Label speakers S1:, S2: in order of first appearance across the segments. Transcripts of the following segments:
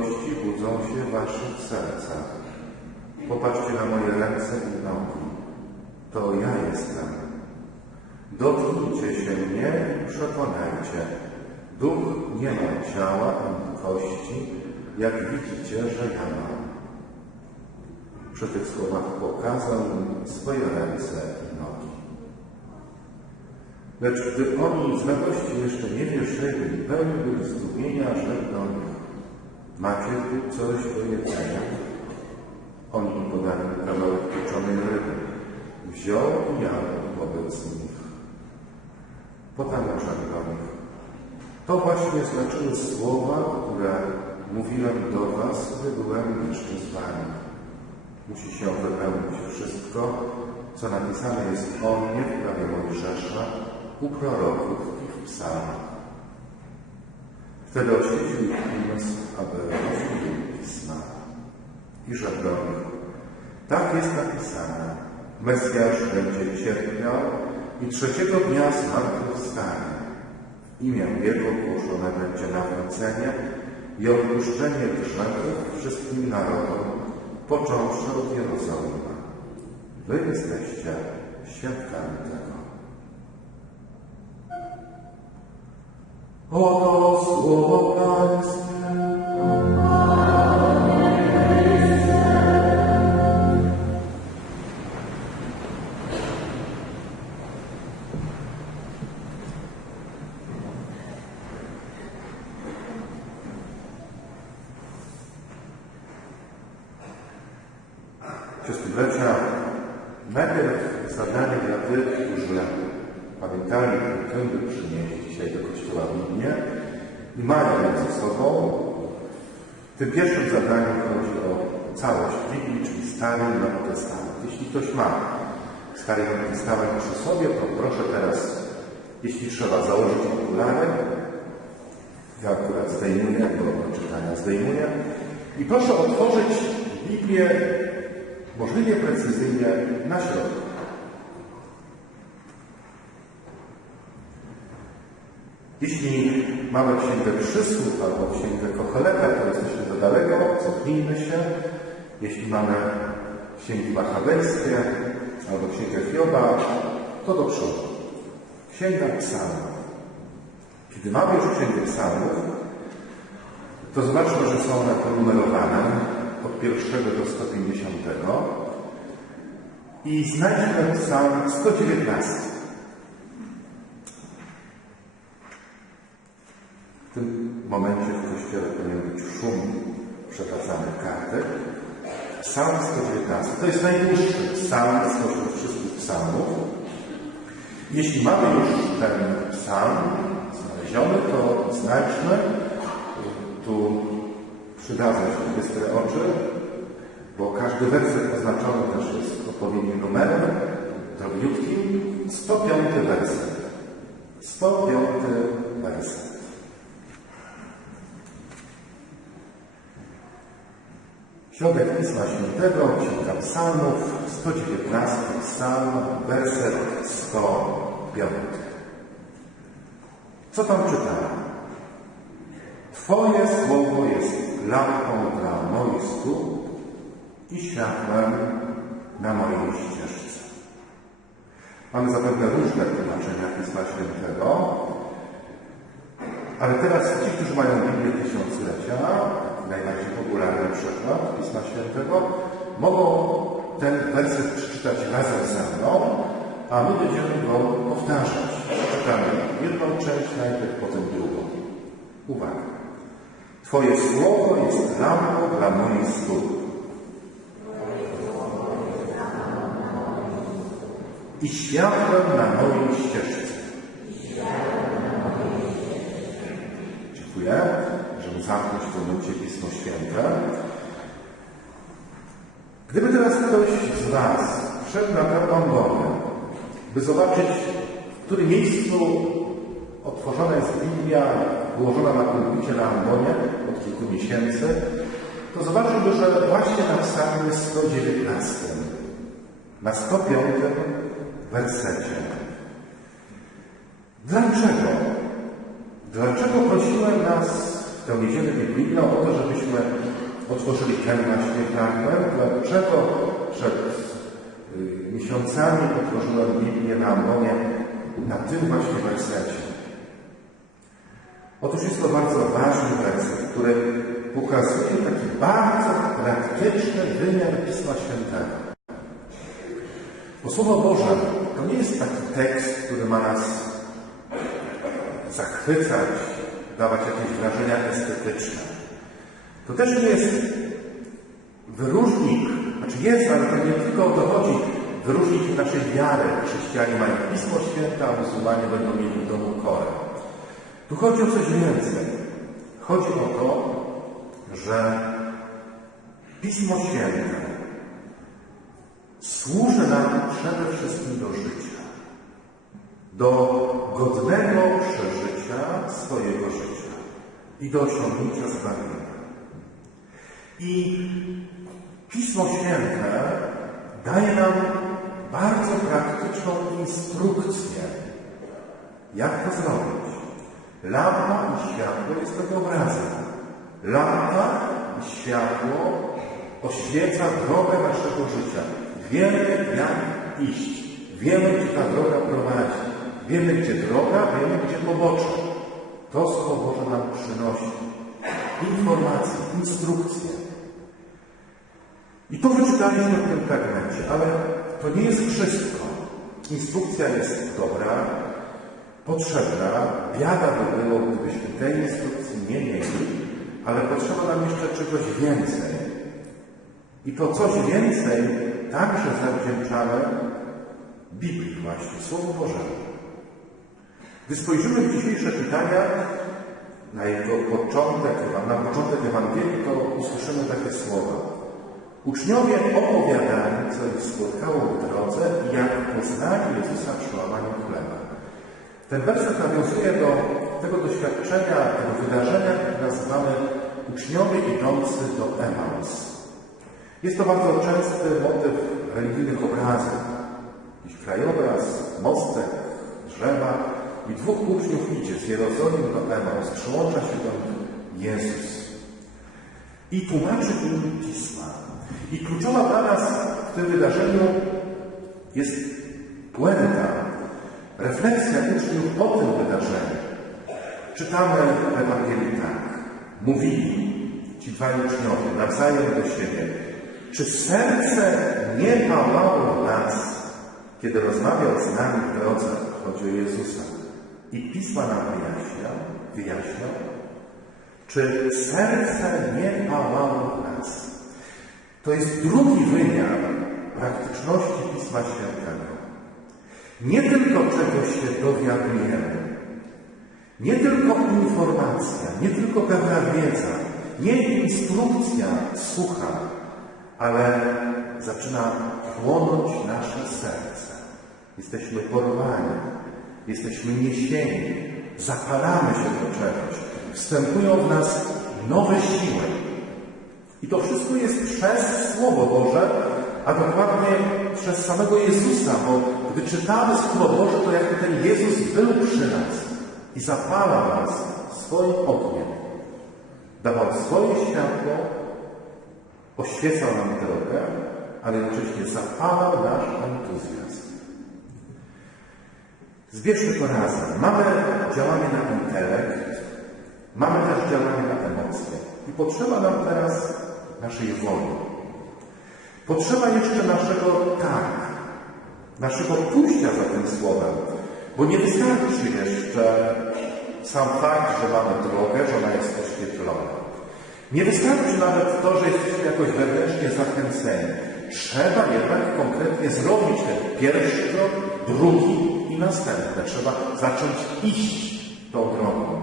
S1: wątpliwości budzą się w waszych sercach? Popatrzcie na moje ręce i nogi. To ja jestem. Dotknijcie się mnie i przekonajcie. Duch nie ma ciała ani kości, jak widzicie, że ja mam. Przy tych słowach pokazał mi swoje ręce i nogi. Lecz gdy oni z radości jeszcze nie wierzyli, pełni byli zdumienia, rzekł do macie tu coś do jedzenia? Oni podali mu kawałek pieczonej ryby. Wziął i jadł wobec nich. Potem do nich, to właśnie znaczyły słowa, które mówiłem do was, gdy byłem jeszcze z wami. Musi się wypełnić wszystko, co napisane jest o mnie w prawie Mojżesza, u proroków i w psalmach. Wtedy oświecił ich aby rozumieli Pisma. I rzekł do nich, tak jest napisane, Mesjasz będzie cierpiał i trzeciego dnia zmartwychwstanie. Imię Jego głoszone będzie nawrócenie i odpuszczenie grzechów wszystkim narodom, począwszy od Jerozolima. Wy jesteście świadkami tego. O nos, o tym pierwszym zadaniu chodzi o całość Biblii, czyli Stary Nowy Testament. Jeśli ktoś ma Stary Nowy Testament przy sobie, to proszę teraz, jeśli trzeba założyć okulary, ja akurat zdejmuję, bo czytania zdejmuję, i proszę otworzyć Biblię możliwie precyzyjnie na środku. Jeśli mamy księgę przysłów albo księgę Kocheleta, to jesteśmy za daleko, cofnijmy się. Jeśli mamy księgi machabejskie albo księgę Hioba, to do przodu. Księga psalmów. Kiedy mamy już księgę psalmów, to zobaczmy, że są one ponumerowane od pierwszego do 150 i znajdźmy psalm 119. W tym momencie w kościele powinien być szum przekazanych kartek. Psalm 119. To jest najdłuższy psalm spośród wszystkich psalmów. Jeśli mamy już ten psalm znaleziony, to znajdźmy. Tu przydadzą się bystre oczy, bo każdy werset oznaczony też jest odpowiednim numerem, drobniutkim. 105 werset. 105 werset. Środek Pisma Świętego, Księga Psalmów, 119 psalm, werset 105. Co tam czytamy? Twoje słowo jest lampą dla moich stóp i światłem na mojej ścieżce. Mamy zapewne różne tłumaczenia Pisma Świętego, ale teraz ci, którzy mają Biblię Tysiąclecia, najbardziej popularny przykład Pisma Świętego, mogą ten werset przeczytać razem ze mną, a my będziemy go powtarzać. Czytamy jedną część najpierw, potem drugą. Uwaga. Twoje słowo jest lampą dla moich stóp. I światłem na mojej ścieżce. Dziękuję. Zamknąć w tym momencie Pismo Święte. Gdyby teraz ktoś z Was wszedł na tę ambonę, by zobaczyć, w którym miejscu otworzona jest Biblia, ułożona na pulpicie na ambonie od kilku miesięcy, to zobaczyłby, że właśnie na psalmie 119, na 105 wersecie. Dlaczego? Dlaczego prosiłem nas tę niedzielę biblijną o to, żebyśmy otworzyli ten właśnie fragment? Dlaczego przed y, miesiącami otworzyłem Biblię na ambonie na tym właśnie wersecie? Otóż jest to bardzo ważny werset, który pokazuje taki bardzo praktyczny wymiar Pisma Świętego. Bo Słowo Boże to nie jest taki tekst, który ma nas zachwycać, dawać jakieś wrażenia estetyczne. To też nie jest wyróżnik, znaczy jest, ale to nie tylko o to chodzi, wyróżnik naszej wiary. Chrześcijanie mają Pismo Święte, a muzułmanie będą mieli w domu Korę. Tu chodzi o coś więcej. Chodzi o to, że Pismo Święte służy nam przede wszystkim do życia, do godnego przeżycia swojego życia i do osiągnięcia zbawienia. I Pismo Święte daje nam bardzo praktyczną instrukcję, jak to zrobić. Lampa i światło jest tego obrazem. Lampa i światło oświeca drogę naszego życia. Wiemy, jak iść. Wiemy, gdzie ta droga prowadzi. Wiemy, gdzie droga, wiemy, gdzie pobocze. To Słowo nam przynosi informacje, instrukcje. I to wyczytaliśmy w tym fragmencie, ale to nie jest wszystko. Instrukcja jest dobra, potrzebna. Biada by było, gdybyśmy tej instrukcji nie mieli, ale potrzeba nam jeszcze czegoś więcej. I to coś więcej także zawdzięczamy Biblii właśnie, Słowu Bożemu. Gdy spojrzymy w dzisiejsze czytania, na jego początek, na początek Ewangelii, to usłyszymy takie słowa. Uczniowie opowiadali, co ich spotkało w drodze i jak poznali Jezusa przy łamaniu chleba. Ten werset nawiązuje do tego doświadczenia, tego wydarzenia, które nazywamy uczniowie idący do Emaus. Jest to bardzo częsty motyw religijnych obrazów. Jakiś krajobraz, mostek, drzewa i dwóch uczniów idzie z Jerozolimy do Emaus, przyłącza się do nich Jezus i tłumaczy im Pisma. I kluczowa dla nas w tym wydarzeniu jest puenta, refleksja uczniów o tym wydarzeniu. Czytamy w Ewangelii tak. Mówili ci dwaj uczniowie nawzajem do siebie. Czy serce nie pałało nas, kiedy rozmawiał z nami w drodze, chodzi o Jezusa? I Pisma nam wyjaśnia, wyjaśnia, czy serce nie pałało nas? To jest drugi wymiar praktyczności Pisma Świętego. Nie tylko czegoś się dowiadujemy, nie tylko informacja, nie tylko pewna wiedza, nie instrukcja sucha, ale zaczyna płonąć nasze serce. Jesteśmy porwani, jesteśmy niesieni, zapalamy się do czegoś, wstępują w nas nowe siły. I to wszystko jest przez Słowo Boże, a dokładnie przez samego Jezusa, bo gdy czytamy Słowo Boże, to jakby ten Jezus był przy nas i zapalał nas swoim ogniem. Dawał swoje światło, oświecał nam drogę, ale jednocześnie zapalał nasz entuzjazm. Zbierzmy to razem. Mamy działanie na intelekt, mamy też działanie na emocje. I potrzeba nam teraz naszej woli. Potrzeba jeszcze naszego tak, naszego pójścia za tym słowem, bo nie wystarczy jeszcze sam fakt, że mamy drogę, że ona jest oświetlona. Nie wystarczy nawet to, że jesteśmy jakoś wewnętrznie zachęceni. Trzeba jednak konkretnie zrobić ten pierwszy krok, drugi i następny. Trzeba zacząć iść tą drogą.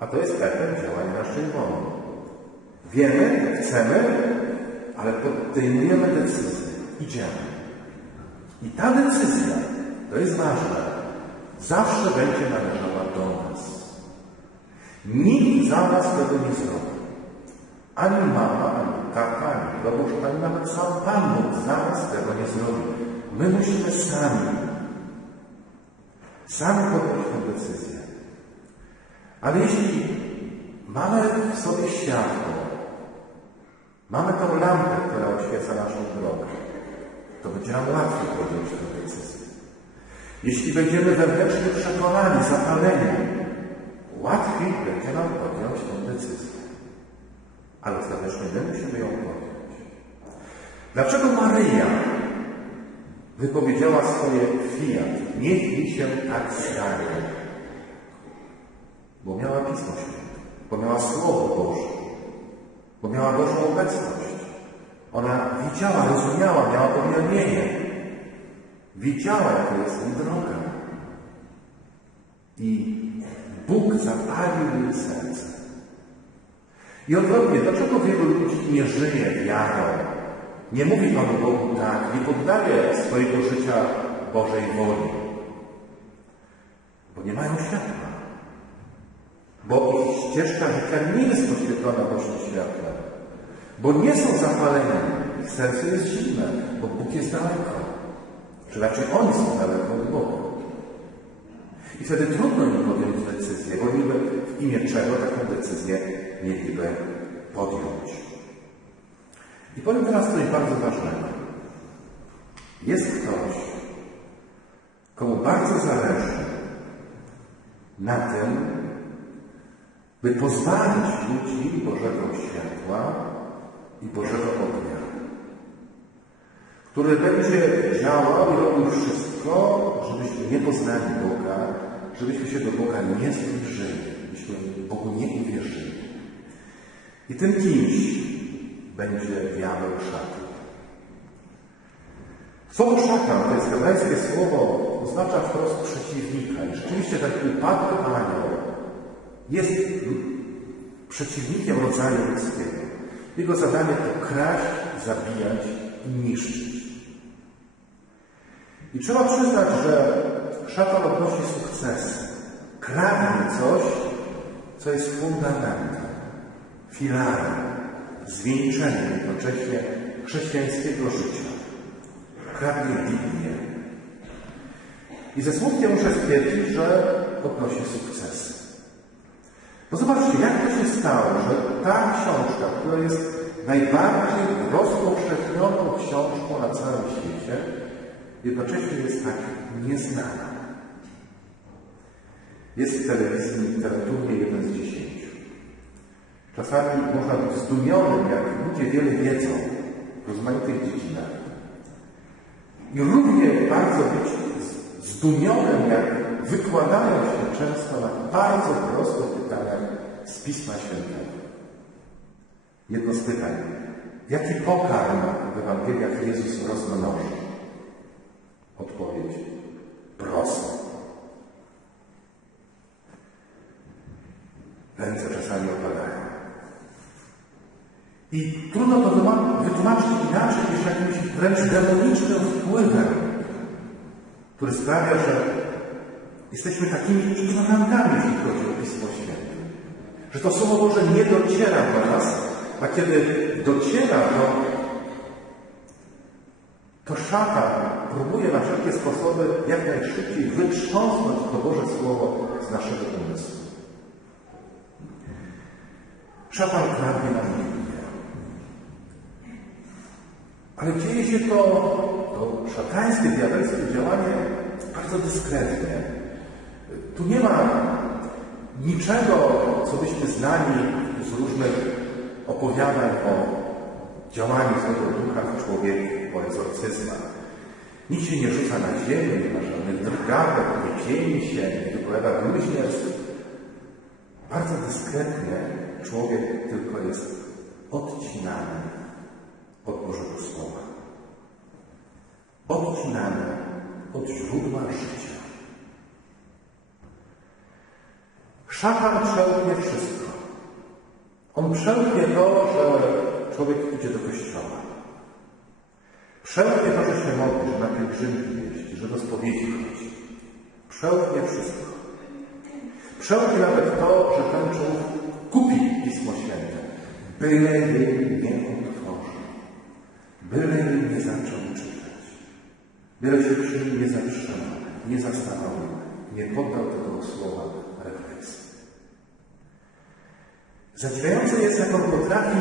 S1: A to jest efekt działań naszej woli. Wiemy, chcemy, ale podejmujemy decyzję, idziemy. I ta decyzja, to jest ważne, zawsze będzie należała do nas. Nikt za nas tego nie zrobi. Ani mama, ani tata, ani proboszcz, ani nawet sam Pan Bóg za nas tego nie zrobi. My musimy sami, sami podjąć tę decyzję. Ale jeśli mamy w sobie światło, mamy tą lampę, która oświeca naszą drogę, to będzie nam łatwiej podjąć tę decyzję. Jeśli będziemy wewnętrznie przekonani, zapaleni, łatwiej będzie nam podjąć tę decyzję. Ale ostatecznie my musimy ją podjąć. Dlaczego Maryja wypowiedziała swoje fiat? Niech mi się tak stanie. Bo miała Pismo Święte, bo miała Słowo Boże, bo miała Bożą obecność. Ona widziała, rozumiała, miała pomnienie. Wiedziała, jaka jest jej droga. I Bóg zapalił jej serce. I odwrotnie, dlaczego wielu ludzi nie żyje wiarą? Nie mówi Panu Bogu tak, nie poddaje swojego życia Bożej woli. Nie mają światła. Bo ich ścieżka życia nie jest oświetlona Bożym światłem. Bo nie są zapaleni. Ich serce jest zimne, bo Bóg jest daleko. Czy raczej oni są daleko od Boga. I wtedy trudno im podjąć decyzję, bo niby w imię czego taką decyzję mieliby podjąć. I powiem teraz coś bardzo ważnego. Jest ktoś, komu bardzo zależy na tym, by pozbawić ludzi Bożego światła i Bożego ognia, który będzie działał i robił wszystko, żebyśmy nie poznali Boga, żebyśmy się do Boga nie zbliżyli, żebyśmy Bogu nie uwierzyli. I tym kimś będzie diabeł szatan. Słowo szatan, to jest hebrajskie słowo, oznacza wprost przeciwnika. I rzeczywiście taki upadły anioł jest przeciwnikiem rodzaju ludzkiego. Jego zadanie to kraść, zabijać i niszczyć. I trzeba przyznać, że szatan odnosi sukcesy. Kradnie coś, co jest fundamentem, filarem, zwieńczeniem jednocześnie chrześcijańskiego życia. Kradnie Biblię. I ze smutkiem muszę stwierdzić, że odnosi sukcesy. Bo zobaczcie, jak to się stało, że ta książka, która jest najbardziej rozpowszechnioną książką na całym świecie, jednocześnie jest tak nieznana. Jest w telewizji literaturnie jeden z dziesięciu. Czasami można być zdumionym, jak ludzie wiele wiedzą w rozmaitych dziedzinach. I równie bardzo być zdumionym, jak wykładają się często na bardzo proste pytania z Pisma Świętego. Jedno z pytań. Jaki pokarm w Ewangeliach Jezus rozmnoży? Odpowiedź. Prosto. Ręce czasami opadają. I trudno to wytłumaczyć inaczej niż jakimś wręcz demonicznym wpływem, który sprawia, że jesteśmy takimi ignorantami, jeśli chodzi o Pismo Święte. Że to Słowo Boże nie dociera do nas, a kiedy dociera, to, to szatan próbuje na wszelkie sposoby jak najszybciej wytrząsnąć to Boże Słowo z naszego umysłu. Szatan kradnie nam Biblię. Ale dzieje się to, to szatańskie, diabelskie działanie bardzo dyskretnie. Tu nie ma niczego, co byśmy znali z różnych opowiadań o działaniu złego ducha w człowieku, o egzorcyzmach. Nikt się nie rzuca na ziemię, nie ma żadnych drgawek, nie pieni się, nie wypowiada bluźnierstw. Bardzo dyskretnie człowiek tylko jest odcinany od Bożego Słowa. Odcinany od źródła życia. Szatan przełknie wszystko. On przełknie to, że człowiek idzie do kościoła. Przełknie to, że się modli, że na pielgrzymki jeździ, że do spowiedzi chodzi. Przełknie wszystko. Przełknie nawet to, że ten człowiek kupi Pismo Święte, byle jej nie otworzył, byle jej nie zaczął czytać, byle się przy nim nie zatrzymał, nie zastanowił, nie poddał tego słowa refleksji. Zadziwiające jest, jak on potrafi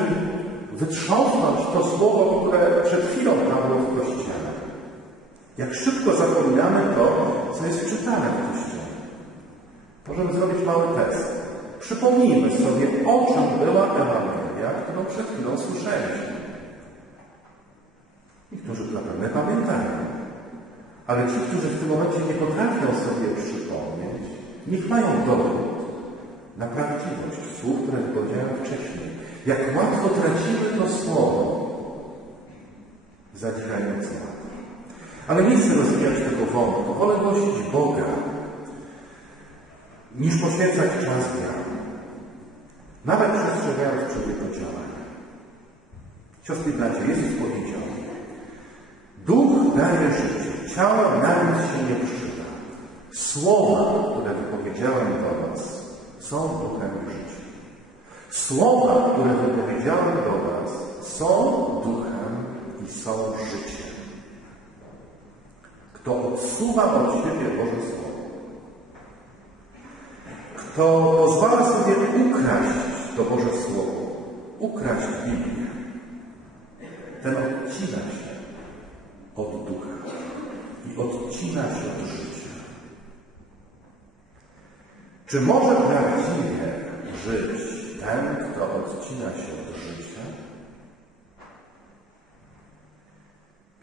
S1: wytrząsnąć to słowo, które przed chwilą było w Kościele. Jak szybko zapominamy to, co jest czytane w Kościele. Możemy zrobić mały test. Przypomnijmy sobie, o czym była Ewangelia, którą przed chwilą słyszeliśmy. Ale ci, którzy w tym momencie nie potrafią sobie przypomnieć, niech mają dowód na prawdziwość słów, które powiedziałem wcześniej. Jak łatwo tracimy to słowo. Zadziwiająco łatwo. Ale nie chcę rozwijać tego wątku. Wolę głosić Boga, niż poświęcać czas wiary. Nawet przestrzegając przed jego działania. Siostry i bracia, Jezus powiedział, Duch daje życie, ciało na nic się nie przyda. Słowa, które wypowiedziałem do Was, są duchem życia. Słowa, które wypowiedziałem do Was, są duchem i są życiem. Kto odsuwa od siebie Boże Słowo, kto pozwala sobie ukraść to Boże Słowo, ukraść Biblię, ten odcina się od ducha i odcina się od życia. Czy może prawdziwie żyć ten, kto odcina się od życia?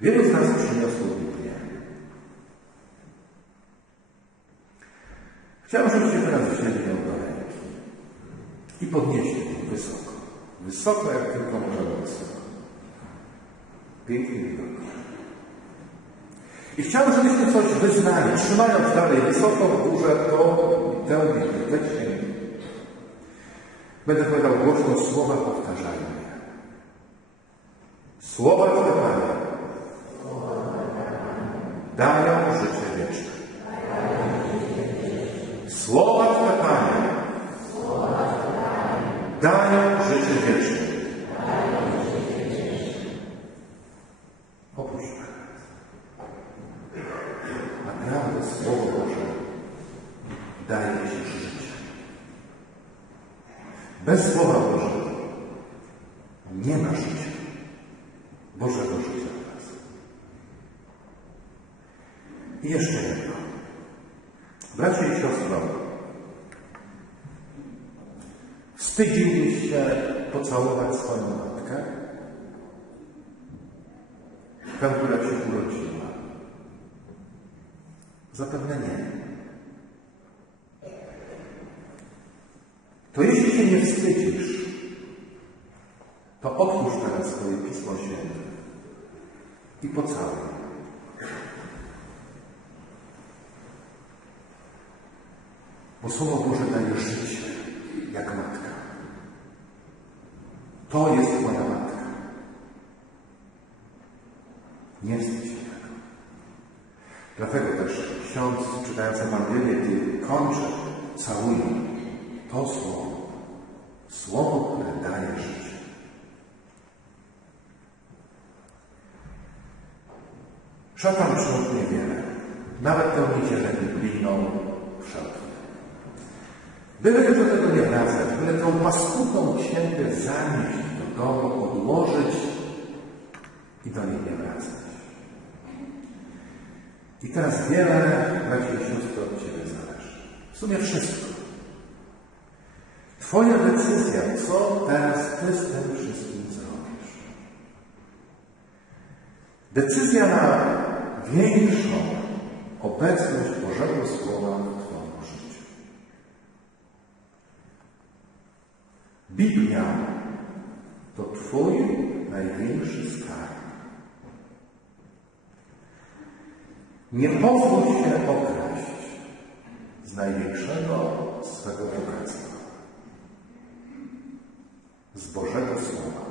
S1: Wielu z nas przyniosło Biblię. Chciałbym, żebyście teraz wzięli ją do ręki i podnieśli ją wysoko. Wysoko, jak tylko możemy wysoko. Pięknie widok. I chciałbym, żebyśmy coś wyznali, trzymając dalej wysoko w górze to tę Biblię, księgi. Będę powiedział głośno słowa powtarzajmy. Słowa Twe, Panie, dają życie wieczne. Słowa Twe, Panie, dają życie wieczne. Oprócz Naprawdę Słowo Boże daje Ci życie. Bez Słowa Bożego nie ma życia. Bożego życia w nas. I jeszcze jedno. Bracie i siostro, wstydziłbyś się pocałować swoją matkę? Tę, która Cię urodziła? Zapewne nie. To jeśli się nie wstydzisz, to otwórz teraz swoje Pismo Święte i pocałuj. Bo Słowo Boże daje życie, jak matka. To jest Twoja matka. Nie się tego. Dlatego też ksiądz, czytając Ewangelię, gdy kończy, całuje to. Słowo, które daje życie. Szatan przełknie wiele. Nawet tę niedzielę biblijną wszelkie. Byle do tego nie wracać, byle tą paskudną księgę zanieść do domu, odłożyć i do niej nie wracać. I teraz wiele, bracia i siostry, od Ciebie zależy. W sumie wszystko. Twoja decyzja, co teraz Ty z tym wszystkim zrobisz. Decyzja na większą obecność Bożego Słowa Biblia to Twój największy skarb. Nie pozwól się okraść z największego swego bogactwa, z Bożego Słowa.